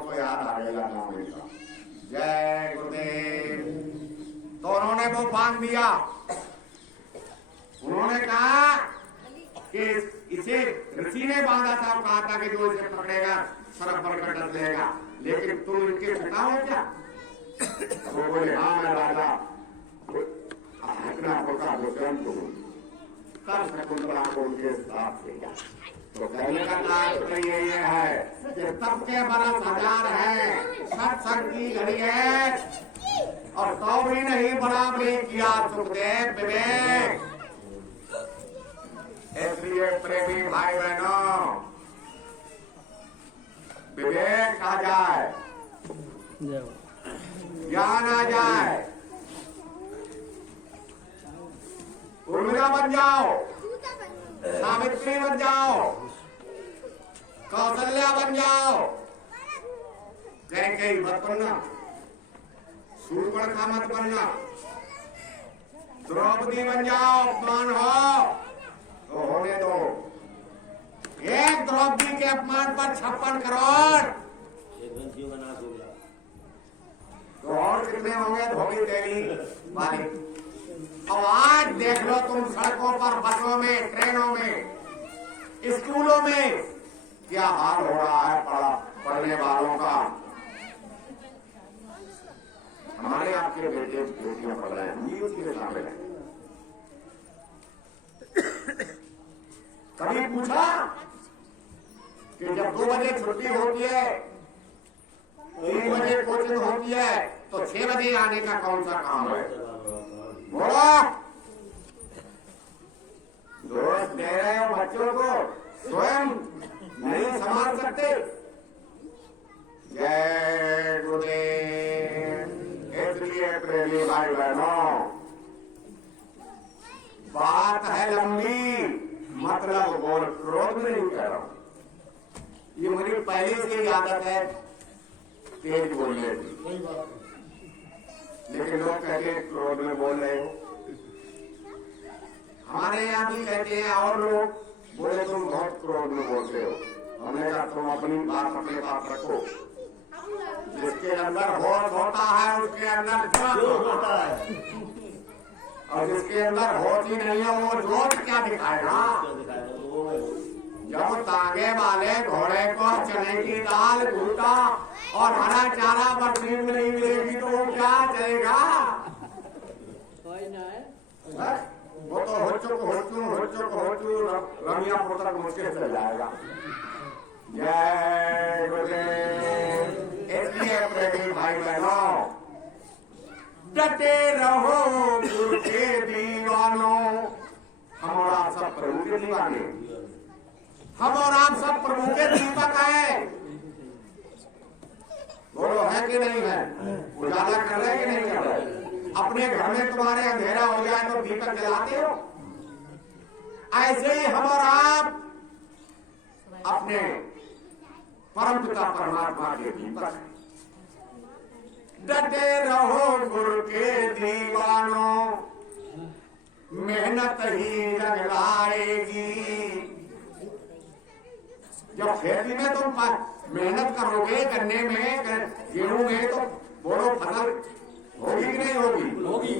तो याद आ गया नाम इनका। जय गुरुदेव। तो उन्होंने वो बांध दिया। उन्होंने कहा कि इसे ऋषि ने बांधा था, कहा था कि जो इसे पकड़ेगा सरफ पर कट देगा, लेकिन तुम इनके पिता हो क्या? वो बोले हाँ मैं राजा तब शकुंतला को उनके साथ भेजा। तो कहने का तात्पर्य यही है कि तब के बरस 1000 है, सत्संग की घड़ी है, और तो भी नहीं बराबरी किया सुखदेव विवेक। इसलिए प्रेमी भाई बहनों, विवेक आ जाए, ज्ञान आ जाए, उर्मिला बन जाओ, सावित्री बन जाओ, कौशल्या बन जाओ, कैकेयी मत बनना, शूर्पणखा मत बनना, द्रौपदी बन जाओ, अपमान हो तो होने दो। एक द्रौपदी के अपमान पर 56 करोड़, तो और कितने होंगे धोबी तेली वाली। अब आज देख लो तुम सड़कों पर, बसों में, ट्रेनों में, स्कूलों में क्या हाल हो रहा है पढ़ने वालों का। हमारे आपके बेटे बेटियां पढ़ रहे हैं, हम उसी में शामिल हैं। कभी पूछा कि जब 2 बजे छुट्टी होती है, 3 बजे कोचिंग होती है, तो 6 बजे आने का कौन सा काम है? बोलो। दोस्त दे रहे हो बच्चों को, स्वयं नहीं संभाल सकते। जय गुरुदेव। इसलिए प्रेमी भाई बहनों, बात है लंबी, मतलब बोल क्रोध में नहीं कह रहा हूं। ये मेरी पहले से ही आदत है तेज बोलने की, लेकिन लोग कहते हैं क्रोध में बोल रहे हो। हमारे यहाँ भी कहते हैं और लोग बोले तुम बहुत क्रोध में बोलते हो। हमने कहा तुम अपनी बात अपने पास रखो। जिसके अंदर होश होता है उसके अंदर जोश होता है, और जिसके अंदर होश ही नहीं है वो जोश क्या दिखाएगा? जब तांगे वाले घोड़े को चने की दाल, भूटा और हरा चारा बकरी में नहीं मिलेगी तो वो क्या चलेगा? वो तो हो रमिया पुत्र मुश्किल चल जाएगा। जय गुरुदेव। इसलिए प्रेमी भाई बहनों, डटे रहो गुरु के दीवानों। हम और आप सब प्रभु के दीवाने, हम और आप सब प्रभु के दीपक है। बोलो है कि नहीं है? उजाला कर रहे कि नहीं कर रहे? अपने घर में तुम्हारे अंधेरा हो जाए तो दीपक जलाते हो। ऐसे ही हम और आप अपने परम पिता परमात्मा के दीपक हैं। डटे रहो गुरु के दीवानों, मेहनत ही रंग लाएगी। जब खेती में तुम मेहनत करोगे, गन्ने में, गेहूं में, तो बोलो फसल होगी कि नहीं होगी? होगी।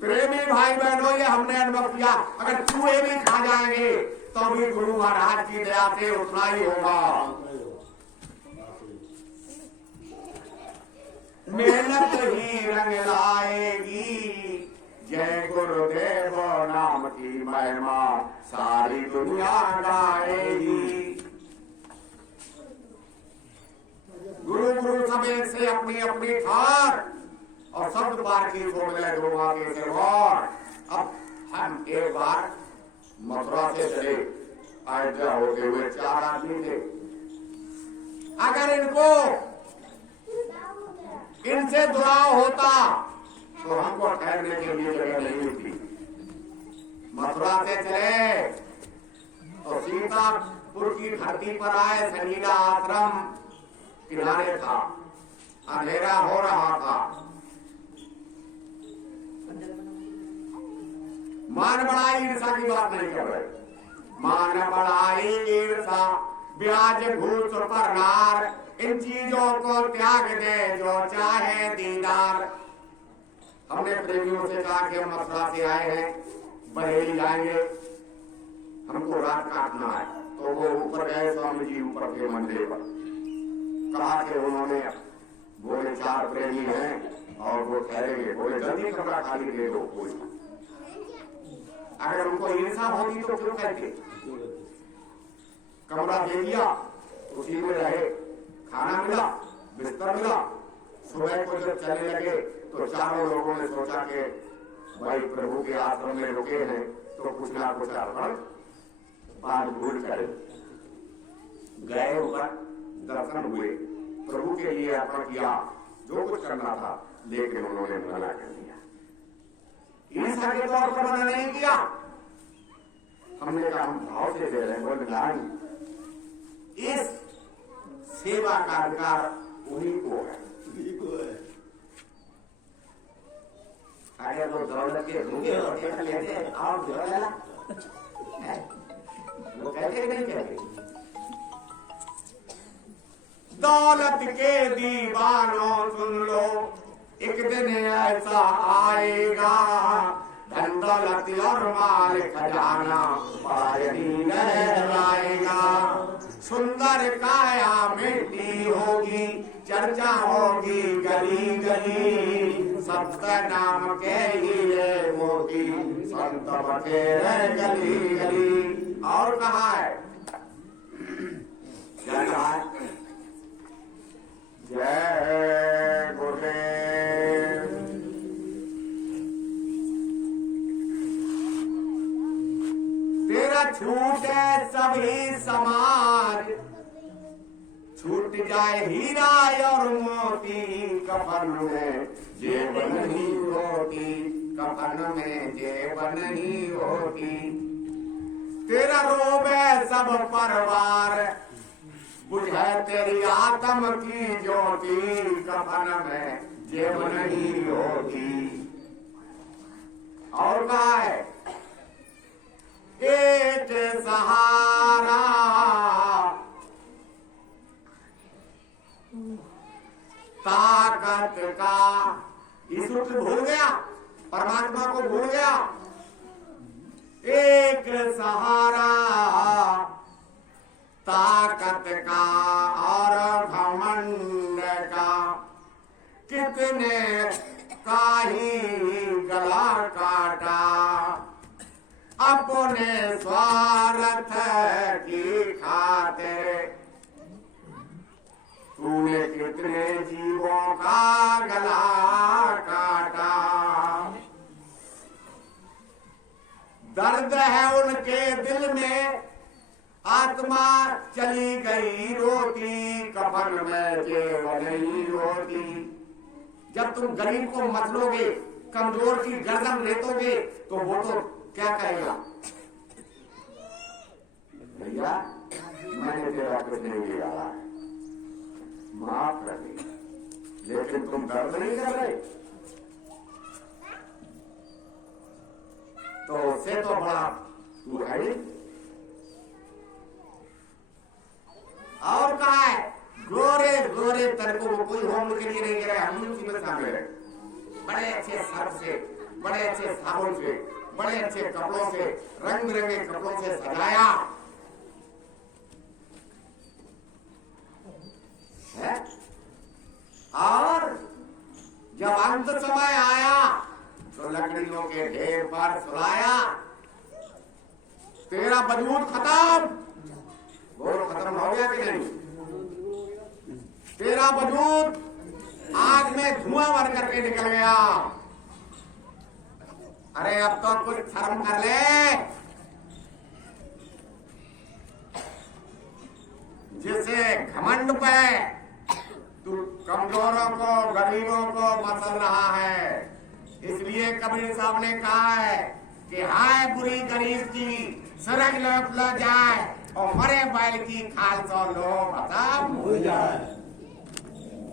प्रेमी भाई बहनों, ये हमने अनुभव किया। अगर चूहे भी खा जाएंगे तो भी गुरु महाराज की दया से उतना ही होगा। मेहनत ही रंग लाएगी। जय गुरुदेव नाम की महिमा सारी दुनिया गाएगी। गुरु गुरु सब एक से अपनी अपनी ठार, और शब्द बार की छोड़ गए गुरु आगे से। और अब हम एक बार मथुरा से चले, अयोध्या होते हुए 4 आदमी थे। अगर इनसे दुराव होता तो हमको ठहरने के लिए जगह नहीं मिलती। मथुरा से चले तो सीतापुर की धरती पर आए। सनीला आश्रम किनारे था, अंधेरा हो रहा था। मान बढ़ाई ईर्षा की बात नहीं कर रहे। मान बढ़ाई ईर्षा ब्याज घूस पर नार, इन चीजों को त्याग दे जो चाहे दीदार। हमने प्रेमियों से कहा कि हम मथुरा से आए हैं, बरेली जाएंगे, हमको रात काटना है। तो वो ऊपर गए स्वामी जी ऊपर के मंदिर पर, कहा कि उन्होंने बोले 4 प्रेमी हैं और वो ठहरेंगे, बोले जल्दी कमरा खाली दे दो। कोई अगर उनको ईर्षा होती तो क्यों कहते? कमरा दे दिया, उसी में रहे, खाना मिला, बिस्तर मिला। सुबह को जब चलने लगे तो चारों लोगों ने सोचा कि भाई प्रभु के आश्रम में रुके हैं तो कुछ ना कुछ अर्पण बात भूल कर गए। ऊपर दर्शन हुए, प्रभु के लिए अर्पण किया जो कुछ करना था, लेकिन उन्होंने मना कर दिया। ईर्षा के तौर पर मना नहीं किया। हमने कहा हम भाव से दे रहे हैं। बोले नहीं, इस सेवा का अधिकार उन्हीं को है। अगर वो दौलत के भूखे होते तो लेते और दौलत वो कहते नहीं कहते। दौलत के दीवानों सुन लो, एक दिन ऐसा आएगा, धन दौलत और माल खजाना पायनी लहराएगा। सुंदर काया मिट्टी होगी, चर्चा होगी गली गली, सप्त नाम के हीरे मोती संत बटे गली गली। और कहा है, क्या कहा है? जय गुरुदेव। तेरा छूटे सभी समाज, छूट जाए हीरा और मोती, कफन में जेब नहीं होती, कफन में जेब नहीं होती। तेरा रोबे सब परवार, बुझे तेरी आत्म की ज्योति, कफन में जेब नहीं होती। और कहा है, एक सहारा ताकत का। ईश्वर को भूल गया, परमात्मा को भूल गया। एक सहारा ताकत का और घमंड का, कितने का ही गला काटा, अपने स्वार्थ की खातिर तूने कितने जीवों का गला काटा। दर्द है उनके दिल में, आत्मा चली गई रोती, कफन में जेब नहीं होती। जब तुम गरीब को मतलोगे, कमजोर की गर्दन लेतोगे, तो वो तो क्या कहेगा? भैया मैंने तेरा कुछ नहीं लिया, माफ कर दी, लेकिन तुम दर्द नहीं कर रहे, तो उससे तो बड़ा तू है। और कहा है, गोरे गोरे तड़कों को कोई होम के लिए नहीं गया, हम उसी में शामिल है। बड़े अच्छे सर्फ से, बड़े अच्छे साबुन से, बड़े अच्छे कपड़ों से, रंग बिरंगे कपड़ों से सजाया है। और जब अंत समय आया तो लकड़ियों के ढेर पर सुलाया। तेरा वजूद खत्म, बोलो खत्म हो गया कि नहीं? तेरा वजूद आग में धुआं भर करके निकल गया। अरे अब तो कुछ शर्म कर ले, जिसे घमंड पे तू कमजोरों को, गरीबों को मसल रहा है। इसलिए कबीर साहब ने कहा है कि हाय बुरी गरीब की सरग लोप लो जाए और मरे बैल की खाल सो लो खत्म हो जाए।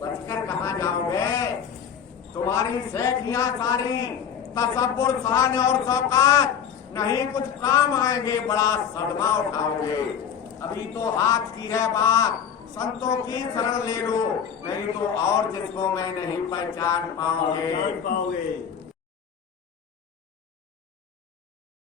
बचकर कहाँ जाओगे? तुम्हारी सेठियां सारी तसब्बुर, शान और शौकत नहीं कुछ काम आएंगे, बड़ा सदमा उठाओगे। अभी तो हाथ की है बात, संतों की शरण ले लो, नहीं तो और जिसको मैं नहीं पहचान पाओगे।